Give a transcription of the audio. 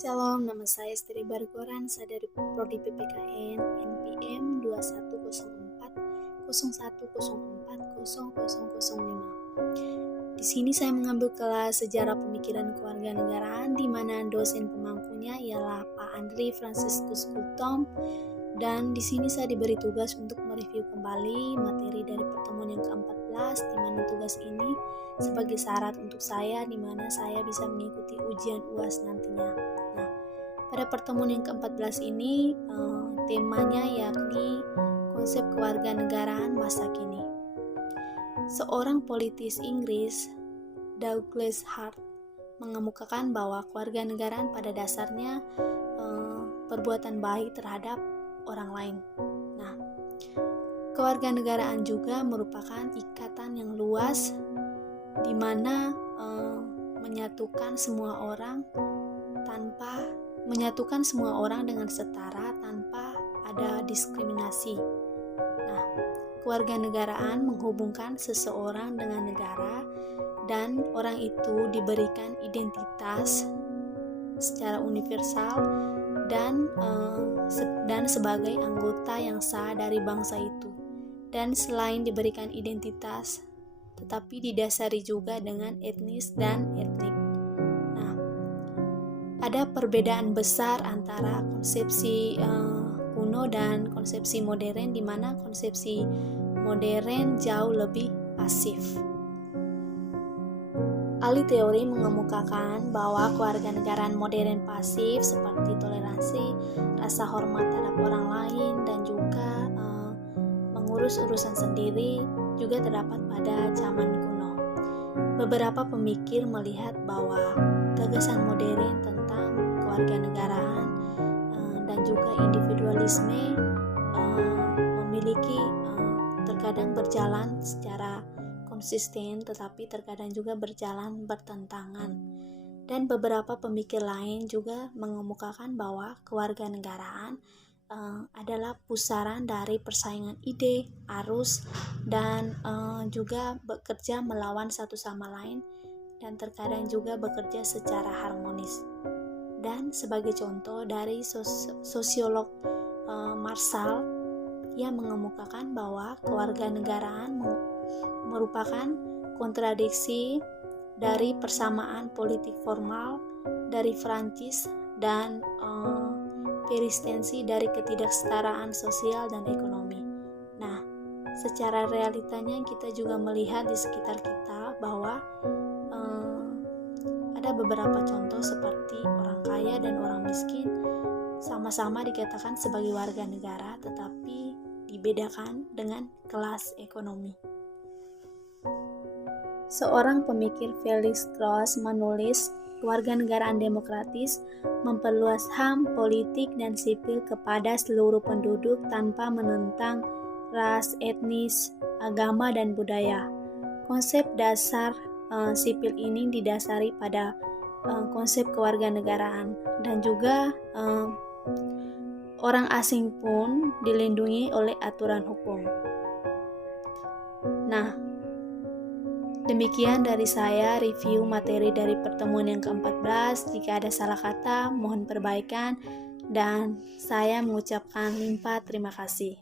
Shalom, nama saya Estri Bargoran, saya dari Prodi PPKN NPM 2104 0104 0005. Di sini saya mengambil kelas Sejarah Pemikiran Kewarganegaraan di mana dosen pemangkunya ialah Pak Andri Franciscus Kultom, dan di sini saya diberi tugas untuk mereview kembali materi dari pertemuan yang ke-14, di mana tugas ini sebagai syarat untuk saya di mana saya bisa mengikuti ujian UAS nantinya. Nah, pada pertemuan yang ke-14 ini temanya yakni konsep kewarganegaraan masa kini. Seorang politis Inggris, Douglas Hart, mengemukakan bahwa kewarganegaraan pada dasarnya perbuatan baik terhadap orang lain. Nah, kewarganegaraan juga merupakan ikatan yang luas di mana menyatukan semua orang dengan setara tanpa ada diskriminasi. Nah, kewarganegaraan menghubungkan seseorang dengan negara dan orang itu diberikan identitas secara universal dan sebagai anggota yang sah dari bangsa itu. Dan selain diberikan identitas, tetapi didasari juga dengan etnis dan etnik. Nah, ada perbedaan besar antara konsepsi kuno dan konsepsi modern, di mana konsepsi modern jauh lebih pasif. Ahli teori mengemukakan bahwa kewarganegaraan modern pasif seperti toleransi, rasa hormat terhadap orang lain, dan juga mengurus urusan sendiri juga terdapat pada zaman kuno. Beberapa pemikir melihat bahwa gagasan modern tentang kewarganegaraan dan juga individualisme memiliki terkadang berjalan secara konsisten, tetapi terkadang juga berjalan bertentangan. Dan beberapa pemikir lain juga mengemukakan bahwa kewarganegaraan adalah pusaran dari persaingan ide, arus, dan juga bekerja melawan satu sama lain, dan terkadang juga bekerja secara harmonis. Dan sebagai contoh dari sosiolog Marshall, ia mengemukakan bahwa kewarganegaraan merupakan kontradiksi dari persamaan politik formal dari Prancis dan persistensi dari ketidaksetaraan sosial dan ekonomi. Nah, secara realitanya kita juga melihat di sekitar kita bahwa ada beberapa contoh seperti orang kaya dan orang miskin sama-sama dikatakan sebagai warga negara, tetapi dibedakan dengan kelas ekonomi. Seorang pemikir Felix Krauss menulis, kewarganegaraan demokratis memperluas HAM, politik, dan sipil kepada seluruh penduduk tanpa menentang ras, etnis, agama, dan budaya. Konsep dasar sipil ini didasari pada konsep kewarganegaraan, dan juga orang asing pun dilindungi oleh aturan hukum. Nah, demikian dari saya review materi dari pertemuan yang ke-14. Jika ada salah kata, mohon perbaikan, dan saya mengucapkan limpah terima kasih.